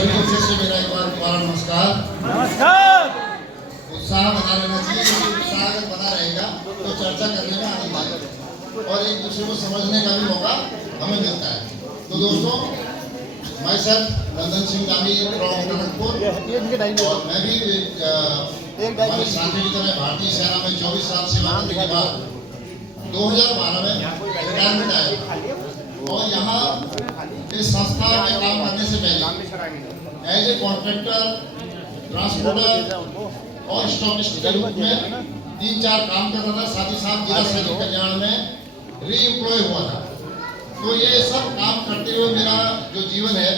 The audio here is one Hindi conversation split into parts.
सभी को फिर से मेरा एक बार दोबारा नमस्कार। उत्साह बना रहना चाहिए, क्योंकि उत्साह अगर बना रहेगा तो चर्चा करने में आनंद आएगा और एक दूसरे को समझने का भी मौका हमें मिलता है। तो दोस्तों, मैं सर नंदन सिंह गामी फ्रॉम टनकपुर, और मैं भी हमारे साथी की तरह भारतीय सेना में 24 साल सेवा करने के बाद 2012 में रिटायरमेंट आया और यहाँ इस संस्था में काम करने से पहले एज ए कॉन्ट्रैक्टर, ट्रांसपोर्टर और स्टॉकिस्ट के रूप में 3-4 काम करता था। साथ ही साथ जिला सैनिक कल्याण में री एम्प्लॉय हुआ था। तो ये सब काम करते हुए मेरा जो जीवन है,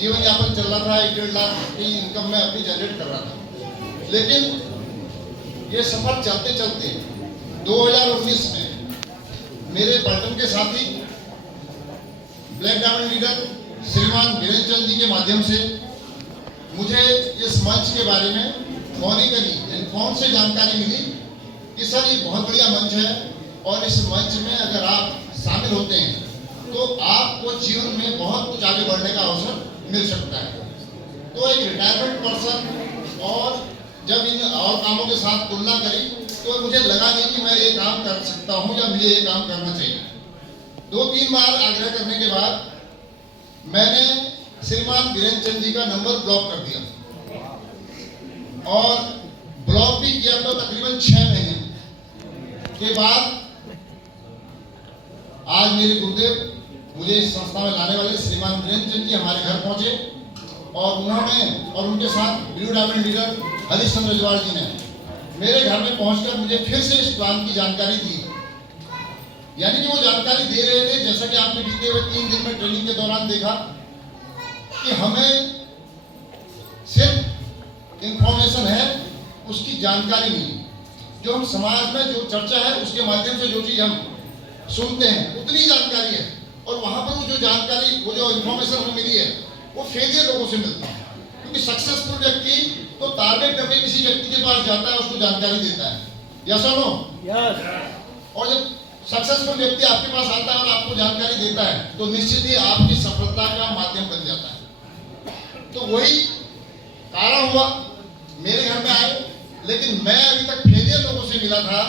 जीवन यापन चल रहा था। 1.5 लाख की इनकम मैं अपनी जनरेट कर रहा था। लेकिन ये सफर चलते चलते 2019 में मेरे पलटन के साथी ब्लैक डायमंड लीडर श्रीमान वीरेंद्र चंद जी के माध्यम से मुझे इस मंच के बारे में मौलिकली फोन से जानकारी मिली कि सर ये बहुत बढ़िया मंच है और इस मंच में अगर आप शामिल होते हैं तो आपको जीवन में बहुत कुछ आगे बढ़ने का अवसर मिल सकता है। तो एक रिटायरमेंट पर्सन और जब इन और कामों के साथ तुलना करी तो मुझे लगा नहीं कि मैं ये काम कर सकता हूँ या मुझे ये काम करना चाहिए। 2-3 बार आग्रह करने के बाद मैंने श्रीमान वीरेंद्र चंद जी का नंबर ब्लॉक कर दिया और ब्लॉक भी किया तो तकरीबन 6 महीने के बाद आज मेरे गुरुदेव मुझे इस संस्था में लाने वाले श्रीमान वीरेंद्र चंद जी हमारे घर पहुंचे और उन्होंने और उनके साथ ब्लू डायमंड लीडर हरीशचंद्र रजवाड़ जी ने मेरे घर में पहुंचकर मुझे फिर से इस प्लान की जानकारी दी। यानी कि वो जानकारी दे रहे थे, जैसा कि आपने बीते हुए 3 दिन में ट्रेनिंग के दौरान देखा कि हमें सिर्फ इंफॉर्मेशन है, उसकी जानकारी नहीं। जो हम समाज में जो चर्चा है उसके माध्यम से जो चीज हम सुनते हैं उतनी जानकारी है, और वहां पर वो जो जानकारी, वो जो इंफॉर्मेशन हमें मिली है वो फेलियर लोगों से मिलता है। क्योंकि सक्सेसफुल व्यक्ति तो टारगेट करके किसी व्यक्ति के पास जाता है, उसको जानकारी देता है, यस और नो? यस। और जब सक्सेसफुल व्यक्ति आपके पास आता है और आपको जानकारी देता है तो निश्चित ही आपकी सफलता का माध्यम बन जाता है। तो वही कारण हुआ, मेरे घर में आए, लेकिन मैं अभी तक फेलियर लोगों से मिला था।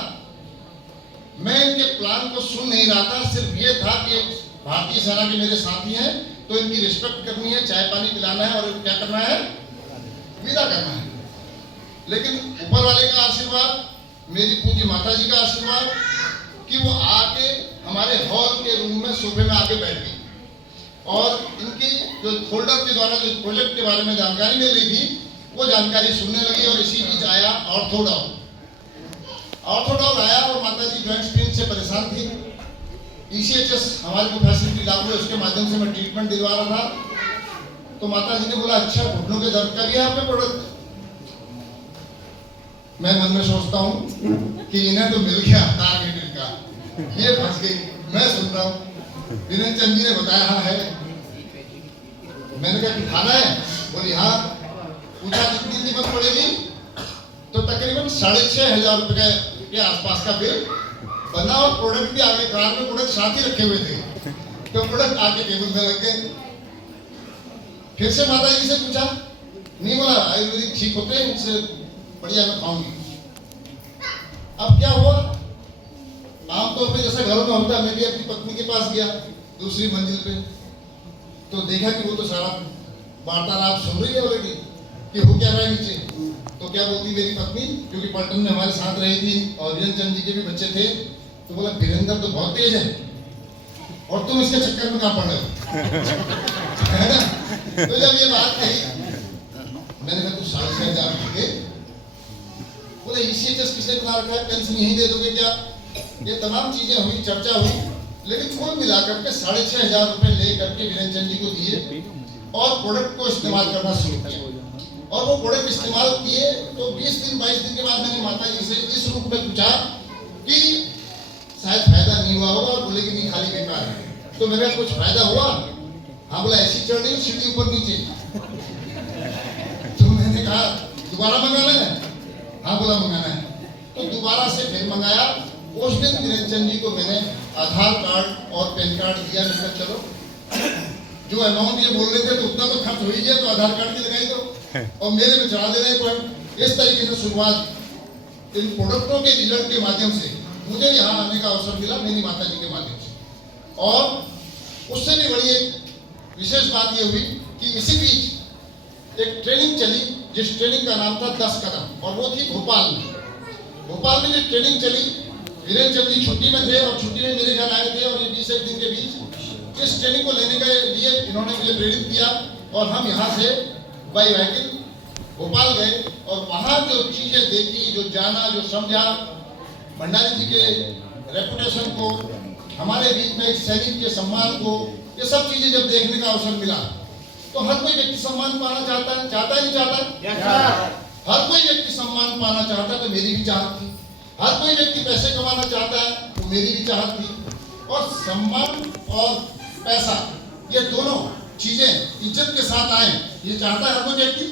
मैं इनके प्लान को सुन नहीं रहा था, सिर्फ ये था कि भारतीय सेना के मेरे साथी हैं तो इनकी रिस्पेक्ट करनी है, चाय पानी पिलाना है और क्या करना है, विदा करना है। लेकिन ऊपर वाले का आशीर्वाद, मेरी पूज्य माता जी का आशीर्वाद कि वो आके हमारे हॉल के रूम में सोफे में आके बैठ गई और इनकी जो फोल्डर के द्वारा जो प्रोजेक्ट के बारे में जानकारी मिल रही थी वो जानकारी सुनने लगी। और इसी बीच आया ऑर्थोडॉन आया और माता जी जॉइंट पेन से परेशान थी। ECHS हमारे को फैसिलिटी लागू है, उसके माध्यम से मैं ट्रीटमेंट दिलवा रहा था। तो माता जी ने बोला, अच्छा घुटनों के दर्द का भी है आपके प्रोडक्ट? मैं मन में सोचता हूँ कि इन्हें तो मिल गया टारगेट इनका, ये फंस गई। मैं सुन रहा हूँ वीरेंद्र चंद जी ने बताया हाँ है। मैंने कहा कि खाना है? बोली हाँ। पूछा कितनी कीमत पड़ेगी? तो तकरीबन 6,500 रुपए के आसपास का बिल बना और प्रोडक्ट भी आगे कार में प्रोडक्ट साथ ही रखे हुए थे। तो प्रोडक्ट आके टेबल पे लग गए। फिर से माता जी से पूछा, नहीं बोला आयुर्वेदिक ठीक होते हैं, इनसे बढ़िया मैं खाऊंगी। अब क्या हुआ, आमतौर पे जैसा घरों में होता है, मैं भी अपनी पत्नी के पास गया दूसरी मंजिल पे, तो देखा कि वो तो सारा वार्तालाप सुन रही है ऑलरेडी कि हो क्या रहा है नीचे। तो क्या बोलती मेरी पत्नी, क्योंकि पलटन में हमारे साथ रही थी और वीरेंद्र चंद जी के भी बच्चे थे, तो बोला वीरेंद्र तो बहुत तेज है और तुम इसके चक्कर में कहाँ पड़ रहे हो, है ना? तो जब ये बात कही, मैंने कहा तू 6,500 दे। बोले ECHS किसने बना रखा है, पेंशन यही दे दोगे क्या? ये तमाम चीजें हुई, चर्चा हुई, लेकिन कुल मिलाकर के 6,500 रुपए ले करके वीरेंद्र चंद जी को दिए और प्रोडक्ट को इस्तेमाल करना शुरू किया। और वो प्रोडक्ट इस्तेमाल किए तो 20 दिन 22 दिन के बाद मैंने माता जी से इस रूप में पूछा कि शायद फायदा नहीं हुआ होगा, और बोले कि नहीं खाली बेकार है। तो मेरा कुछ फायदा हुआ? हाँ। बोला ऐसी चढ़ रही सीढ़ी ऊपर नीचे। तो मैंने कहा दोबारा मंगाना है? हाँ बोला मंगाना है। तो दोबारा से फिर मंगाया। उस दिन वीरेंद्र चंद जी को मैंने आधार कार्ड और पैन कार्ड दिया। मैंने कहा चलो जो अमाउंट ये बोल रहे थे तो उतना तो खर्च हो ही गया, तो आधार कार्ड की लगाई दो और मेरे में चढ़ा दे रहे पॉइंट। इस तरीके से शुरुआत इन प्रोडक्टों के रिजल्ट के माध्यम से मुझे यहाँ आने का अवसर मिला मेरी माता जी के माध्यम से। और उससे भी बड़ी एक विशेष बात ये हुई कि इसी बीच एक ट्रेनिंग चली, जिस ट्रेनिंग का नाम था 10 कदम, और वो थी भोपाल में। भोपाल में जो ट्रेनिंग चली, वीरेंद्र चंद जी छुट्टी में थे और छुट्टी में मेरे घर आए थे, और ये 20 दिन के बीच इस ट्रेनिंग को लेने के लिए इन्होंने मुझे प्रेरित किया और हम यहाँ से बाई व्हीकल भोपाल गए और वहाँ जो चीजें देखी, जो जाना, जो समझा, भंडारी जी के रेपुटेशन को, हमारे बीच में एक सैनिक के सम्मान को, ये सब चीजें जब देखने का अवसर मिला तो हर कोई व्यक्ति सम्मान पाना चाहता है, चाहता ही नहीं चाहता? हर कोई व्यक्ति सम्मान पाना चाहता है, तो मेरी भी चाहत थी। हर कोई व्यक्ति पैसे कमाना चाहता है, तो मेरी भी चाहत थी। और सम्मान और पैसा, ये दोनों चीजें इज्जत के साथ आए, ये चाहता है हर कोई व्यक्ति।